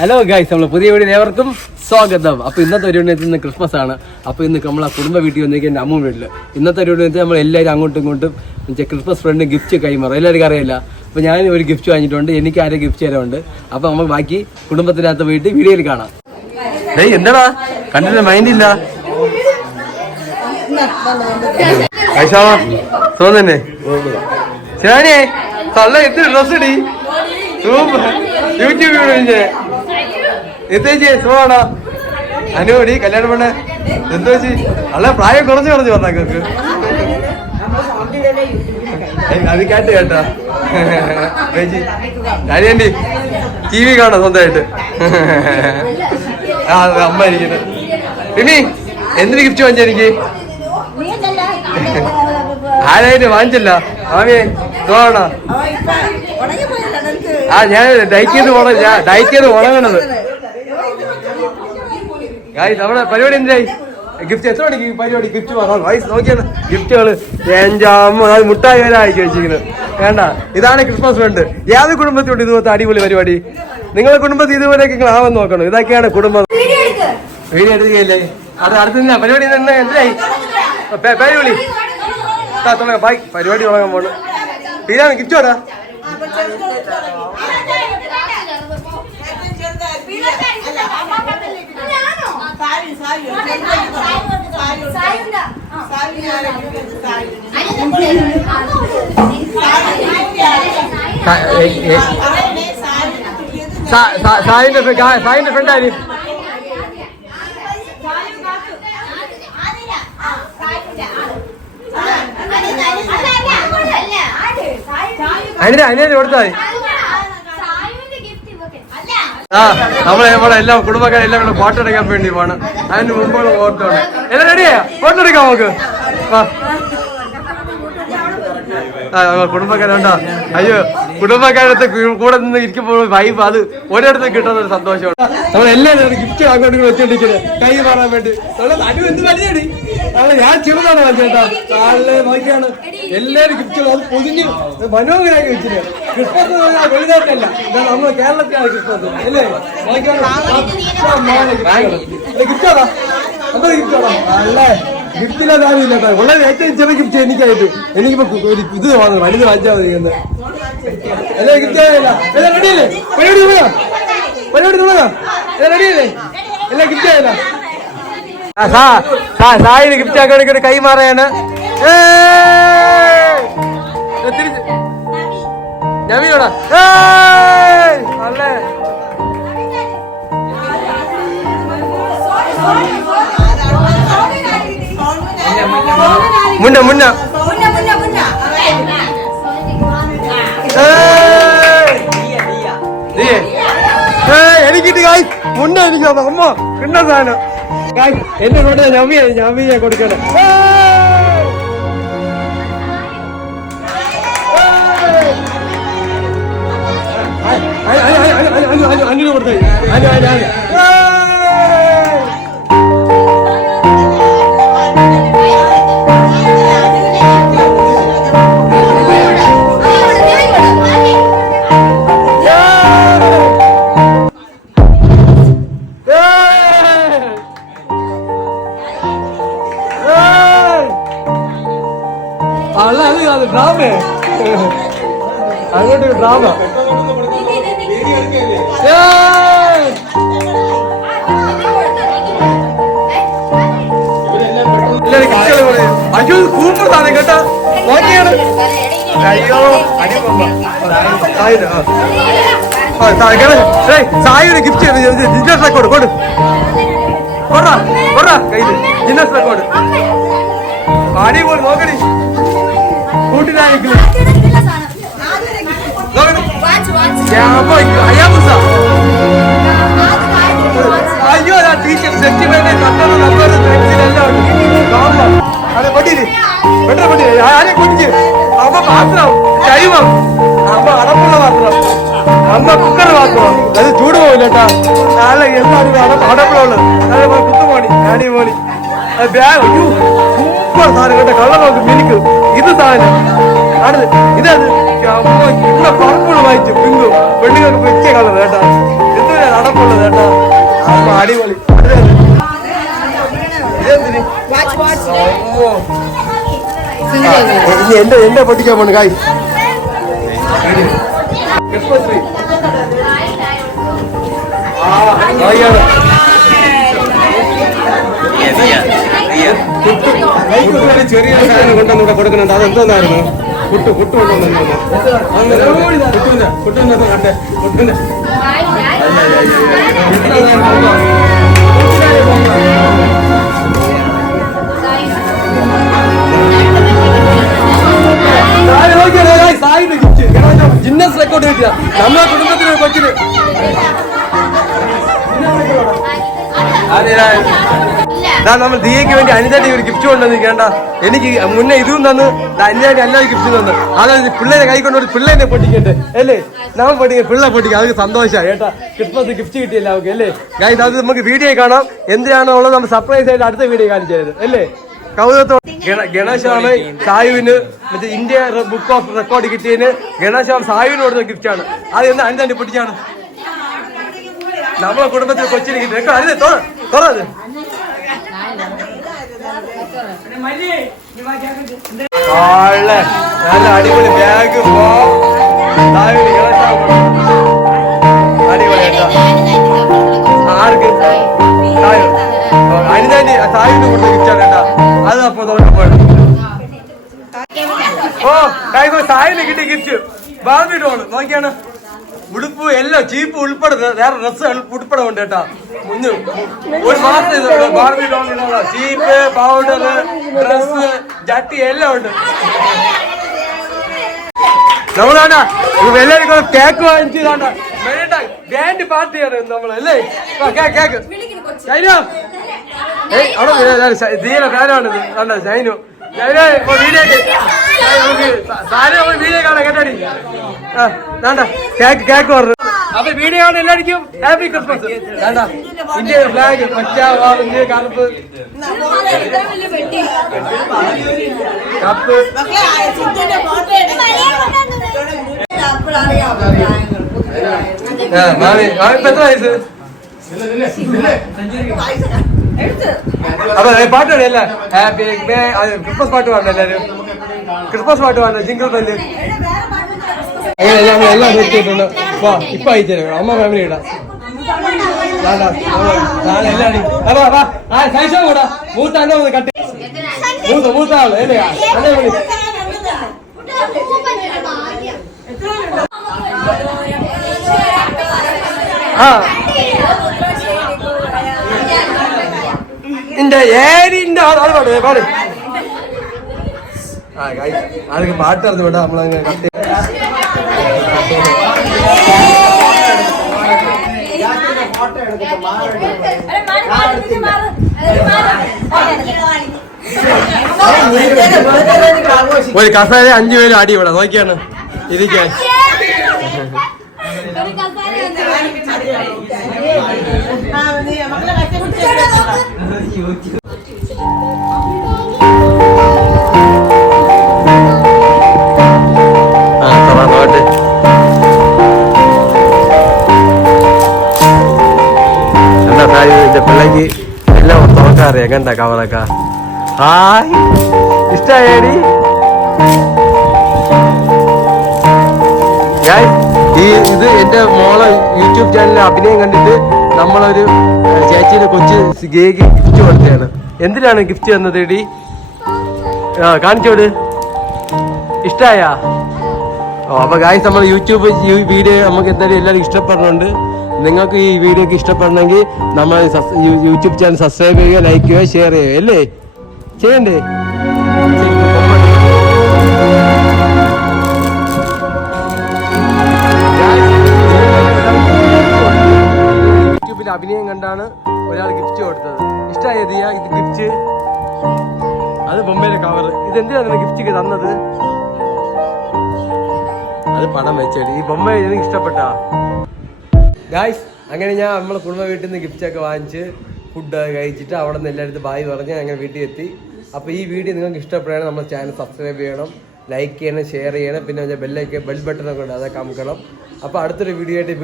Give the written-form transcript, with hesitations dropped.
Hello guys, നമ്മൾ പുതിയ video ഏവർക്കും സ്വാഗതം. അപ്പോൾ ഇന്നത്തെ ഒരു ഇന്ന് ക്രിസ്മസ് ആണ്. അപ്പോൾ ഇന്ന് നമ്മൾ ആ കുടുംബ വീട്ടിൽ വന്നിരിക്കും, എൻ്റെ അമ്മ വീട്ടിൽ. ഇന്നത്തെ ഒരു നമ്മൾ എല്ലാവരും അങ്ങോട്ടും ഇങ്ങോട്ടും ക്രിസ്മസ് ഫ്രണ്ട് ഗിഫ്റ്റ് കൈമാറും. എല്ലാവർക്കും അറിയില്ല. അപ്പോൾ ഞാൻ ഒരു ഗിഫ്റ്റ് വാങ്ങിയിട്ടുണ്ട്, എനിക്ക് ആരെ ഗിഫ്റ്റ് തരാറുണ്ട്. അപ്പോൾ നമ്മൾ ബാക്കി കുടുംബത്തിനകത്ത് പോയിട്ട് വീഡിയോയിൽ കാണാം. ഡേയ് എന്താടാ കണ്ടിട്ട് മൈൻഡ് ഇല്ല തോന്നന്നെ ശരിയാണേ തള്ള എത്ര ഡ്രസ് ഇടി യൂട്യൂബ് എത്തേച്ചി സുഖമാണോ? അനുപടി കല്യാണം പെണ്ണെ എന്താ വെച്ചി അല്ല പ്രായം കുറച്ച് പറഞ്ഞേക്ക് അത് കേട്ട് കേട്ടാ ചേച്ചി കാര്യണ്ടി ടി വി കാണാം സ്വന്തമായിട്ട്. ആ അമ്മ ഇരിക്കുന്നത്. പിന്നെ എന്തിന് ഗിഫ്റ്റ് വാങ്ങിച്ച എനിക്ക് ആരായിട്ട് വാങ്ങിച്ചല്ല മാമിയെ സുഖമാണോ? ആ ഞാൻ ഡയറ്റ് ചെയ്ത് ഉണങ്ങണത്. നമ്മുടെ പരിപാടി എന്തായി? ഗിഫ്റ്റ് എത്ര മണിക്ക് പരിപാടി? ഗിഫ്റ്റ് വാങ്ങാം വയസ്സ് നോക്കിയാണ് ഗിഫ്റ്റുകള്. അത് മുട്ടായി വരെ അയച്ചു വെച്ചിരിക്കുന്നത്. വേണ്ട, ഇതാണ് ക്രിസ്മസ് ഫ്രണ്ട്. ഏത് കുടുംബത്തിലുണ്ട് ഇതുപോലത്തെ അടിപൊളി പരിപാടി? നിങ്ങളുടെ കുടുംബത്തിൽ ഇതുപോലെയൊക്കെ നിങ്ങൾ ആവാൻ നോക്കണം. ഇതൊക്കെയാണ് കുടുംബം. വീഡിയോ എടുക്കുകയല്ലേ? അത് അടുത്ത പരിപാടി തന്നെ എന്തായി? പരിപാടി തുടങ്ങാം. ബായ്, പരിപാടി തുടങ്ങാൻ പോണ്. തീരാണ് ഗിഫ്റ്റ് വേടാ. സായിന്റെ ഫ്രണ്ട് ആര്? അനിയന് കൊടുത്താൽ മതി. ആ നമ്മളെല്ലാം കുടുംബക്കാരെല്ലാം കൂടെ ഫോട്ടോ എടുക്കാൻ വേണ്ടി പോണം. അതിന് മുമ്പുള്ള ഫോട്ടോ ആണ്. എല്ലാം റെഡിയാ? ഫോട്ടോ എടുക്കാം നമുക്ക്. കുടുംബക്കാരുണ്ടോ? അയ്യോ, കുടുംബക്കാരടുത്ത് കൂടെ നിന്ന് ഇരിക്കുമ്പോൾ വൈബ് അത് ഒരിടത്ത് കിട്ടുന്ന ഒരു സന്തോഷമാണ്. നമ്മളെല്ലാവരും ഗിഫ്റ്റ് അങ്ങോട്ട് വെച്ചോണ്ടിരിക്കുന്നത് കൈ മാറാൻ വേണ്ടി. അനു എന്ത് വലിയടി ഞാൻ ചെറുതാണ് ചേട്ടാ. ആളെ നോക്കിയാണ് എല്ലാവരും ഗിഫ്റ്റുകൾ അത് പൊതിഞ്ഞ് മനോഹരമാക്കി വെച്ചിട്ട്. ക്രിസ്മസ് വെളിനാട്ടല്ല, നമ്മുടെ കേരളത്തിലാണ് ക്രിസ്മസ് അല്ലേ? ഗിഫ്റ്റാടാ, എന്താ ഗിഫ്റ്റാടാ? അല്ലേ ഗിഫ്റ്റില്ലാതാവില്ല. വളരെ ഏറ്റവും ചെറിയ ഗിഫ്റ്റ് എനിക്കായിട്ട്. എനിക്കിപ്പോ ഒരു ഇത് വാങ്ങണം, വലുത് വാങ്ങിച്ചാൽ മതി എന്ന്. അല്ലേ ഗിഫ്റ്റ് ആയില്ല. എല്ലാം റെഡിയല്ലേ? പരിപാടി തുടങ്ങാം. എല്ലാം റെഡിയല്ലേ? എല്ലാം ഗിഫ്റ്റ് ആയില്ല. സായിന് ഗിഫ്റ്റ് ആക്കി കൈമാറാണ്. തിരിച്ച് ഞമ്മീടാ അല്ലേ? മുന്ന എനിക്കിട്ട് കായ് മുന്ന എനിക്ക് അമ്മ കിണ്ണ സാധനം കായ് എന്നെ കൊണ്ട് ഞമ്മിയെ കൊടുക്കണേ. അഞ്ഞൂറ് കൊടുത്തേ. ഡ്രാമ അങ്ങോട്ട് ഡ്രാമ. അയ്യോ സൂപ്പർ സാധനം കേട്ടോ. നോക്കിയാണ്. അയ്യോ സായിന് ഗിഫ്റ്റ് ചെയ്ത് ജിന്നസ് റെക്കോർഡ് കയ്യിൽ ജിന്നസ് റെക്കോർഡ് അടിപൊളി. നോക്കടി കൂട്ടിനായിരിക്കും. അയ്യോ ടീച്ചർ സെന്റിമെന്റ് കട്ടണം നമ്പർ എല്ലാം ആരെ കുടിച്ച് അമ്മ പാത്രം കഴിവം. അമ്മ അടപ്പുള്ള പാത്രം, അമ്മ കുക്കർ പാത്രം. അത് ചൂട് പോവില്ല കേട്ടാ. നാളെ എല്ലാവരും അടപ്പുള്ള കുത്തുമോണി അടിപൊളി ബാഗ്. സൂപ്പർ സാധനം കേട്ടോ. കളർ നോക്ക് മിനിക്ക്. ഇത് സാധനം ആണ്. ഇതത് ഇവിടെ പറമ്പുള്ള വായിച്ചു പിങ്കു പെണ്ണുങ്ങൾക്ക് വെച്ച കളർ കേട്ടാ. എന്തുവരെ നടപ്പുള്ളത് അടിപൊളി. എന്റെ പൊട്ടിക്കാൻ പോണ് കായ് ക്രിസ്മസ് ട്രീ. ചെറിയ സാധനം കൊണ്ടുവന്ന് കൊടുക്കുന്നുണ്ട്. അതെന്തോന്നായിരുന്നു? കുട്ടു കൊണ്ടുവന്നു. ജിന്നസ് റെക്കോർഡ് കിട്ടിയ നമ്മളെ കുടുംബത്തിന് കൊച്ചിന് നമ്മൾ ദിയയ്ക്ക് വേണ്ടി അനിതാണ്ടി ഒരു ഗിഫ്റ്റ് കൊണ്ടുവന്നിരിക്കേണ്ട. എനിക്ക് മുന്നേ ഇതും തന്ന് അനിതാണ്ടി അല്ലാതെ ഗിഫ്റ്റ് തന്നു. അതായത് പിള്ളേരെ കൈ കൊണ്ട് പിള്ളേരെ പൊട്ടിക്കട്ടെ അല്ലേ? നമ്മൾ പൊട്ടിക്കുക, പിള്ളേരെ പൊട്ടിക്കുക. അവർക്ക് സന്തോഷമായി കേട്ടാ. ക്രിസ്മസ് ഗിഫ്റ്റ് കിട്ടിയില്ല അവർക്ക് അല്ലേ? അത് നമുക്ക് വീഡിയോ കാണാം. എന്തിനാണോ ഉള്ളത് നമ്മൾ സർപ്രൈസ് ആയിട്ട് അടുത്ത വീഡിയോ കാണിച്ചു തരുന്നത് അല്ലേ? കൗതുകത്തോടെ ഗണേശാണ് സായുവിന് മറ്റേ ഇന്ത്യ ബുക്ക് ഓഫ് റെക്കോർഡ് കിട്ടിയതിന് ഗണേശാണ് സായുവിന് കൊടുത്ത ഗിഫ്റ്റാണ്. അത് എന്ന് അനിതാണ്ടി പൊട്ടിച്ചാണ് നമ്മളെ കുടുംബത്തിൽ കൊച്ചിന് കിട്ടി. അതിന് തുറന്നത് നല്ല അടിപൊളി ബാഗ് അടിപൊളി കേട്ടോ. ആർക്ക് അനിതാണ്ടി സായുവിന് കൊടുത്ത ഗിഫ്റ്റാണ് കേട്ടാ. അത് അപ്പൊ തോന്നുമ്പോൾ സായുവിന് കിട്ടിയ ഗിഫ്റ്റ് ബാർബി ഡോൾ നോക്കിയാണ്. ഉടുപ്പ് എല്ലാം ചീപ്പ് ഉൾപ്പെടെ വേറെ ഡ്രസ് ഉൾപ്പെടെ ഉണ്ട് കേട്ടാ. ഒരു മാസം ബാർബി ഡോളിനുള്ള ചീപ്പ് പൗഡർ ഡ്രസ് ജട്ടി എല്ലാം ഉണ്ട്. നമ്മളാണ് എല്ലാവർക്കും കേക്ക് വാങ്ങിച്ചതാണ്. ഗ്രാൻഡ് പാർട്ടിയാണ് നമ്മളല്ലേ? കേക്ക് അവിടെ തീരെ ഫാനാണിത്. കണ്ട ഷൈനു വീഡിയോ കാണാൻ കേട്ടാടി. വേണ്ട കേക്ക് പറഞ്ഞു. അപ്പൊ വീഡിയോ കാണാൻ എല്ലാവർക്കും ഹാപ്പി ക്രിസ്മസ്. വേണ്ട ഇന്ത്യ ഫ്ലാഗ് പച്ച ഇന്ത്യ കറുപ്പ് കപ്പ്. മാമി ഇപ്പൊ എത്ര വയസ്സ്? അപ്പൊ പാട്ട് പാടിയല്ല ഹാപ്പി ക്രിസ്മസ് പാട്ട് പാടണം എല്ലാരും. ക്രിസ്മസ് പാട്ട് പാടണം. ജിംഗിൾ ബെല്ല് അങ്ങനെ എല്ലാം നിർത്തിയിട്ടുണ്ട്. വാ ഇപ്പൊ അയച്ചു അമ്മ ഫാമിലി ഇടാം. ശൈശോ കൂടാ മൂത്ത അന്നെ ഒന്ന് കട്ടി മൂത്ത ആള് അല്ലേ? അല്ലേ വിളി. പാട് ആർക്ക് പാട്ട് അറിഞ്ഞു വിടാ. നമ്മളങ്ങനെ കത്തി ഒരു കസേര 5 പേര് അടി ഇവിടെ നോക്കിയാണ് ഇരിക്കാൻ. പിള്ളേക്ക് എല്ലാം തുറക്കാറിയാ. കണ്ട കവറൊക്കെ ഹായ് ഇഷ്ടായേടി. ഇത് എന്റെ മോളെ യൂട്യൂബ് ചാനലിൽ അഭിനയം കണ്ടിട്ട് നമ്മളൊരു ചേച്ചിയുടെ കൊച്ചു കേക്ക് ഗിഫ്റ്റ് കൊടുത്തതാണ്. എന്തിനാണ് ഗിഫ്റ്റ് തന്നത് എടി? കാണിച്ചോട്. ഇഷ്ടായ? അപ്പൊ ഗായ്സ് നമ്മൾ യൂട്യൂബ് വീഡിയോ നമുക്ക് എന്തായാലും എല്ലാവരും ഇഷ്ടപ്പെടുന്നുണ്ട്. നിങ്ങൾക്ക് ഈ വീഡിയോ ഒക്കെ ഇഷ്ടപ്പെടണമെങ്കിൽ നമ്മൾ യൂട്യൂബ് ചാനൽ സബ്സ്ക്രൈബ് ചെയ്യുക, ലൈക്ക് ചെയ്യുക, ഷെയർ ചെയ്യുക അല്ലേ? ചെയ്യണ്ടേ? യൂട്യൂബിൽ അഭിനയം കണ്ടാണ് ഒരാൾ ഗിഫ്റ്റ് കൊടുത്തത്. ഇഷ്ടമായത് ഇത് ഗിഫ്റ്റ്? അത് ബൊമ്മയിലെ കവർ. ഇതെന്തിനാണ് ഗിഫ്റ്റ് തന്നത്? അത് പടം വെച്ചേടി. ഈ ബൊമ്മ എനിക്ക് ഇഷ്ടപ്പെട്ടാ ഗായ്സ്. അങ്ങനെ ഞാൻ നമ്മളെ കുടുംബ വീട്ടിൽ നിന്ന് ഗിഫ്റ്റൊക്കെ വാങ്ങിച്ച് ഫുഡ് കഴിച്ചിട്ട് അവിടെ നിന്ന് എല്ലായിടത്തും ബായ് പറഞ്ഞ് അങ്ങനെ വീട്ടിൽ എത്തി. അപ്പോൾ ഈ വീഡിയോ നിങ്ങൾക്ക് ഇഷ്ടപ്പെടുകയാണെങ്കിൽ നമ്മുടെ ചാനൽ സബ്സ്ക്രൈബ് ചെയ്യണം, ലൈക്ക് ചെയ്യണം, ഷെയർ ചെയ്യണം, പിന്നെ ബെൽ ബട്ടണൊക്കെ ഉണ്ട് അതൊക്കെ അമുക്കണം. അപ്പോൾ അടുത്തൊരു വീഡിയോ ആയിട്ട്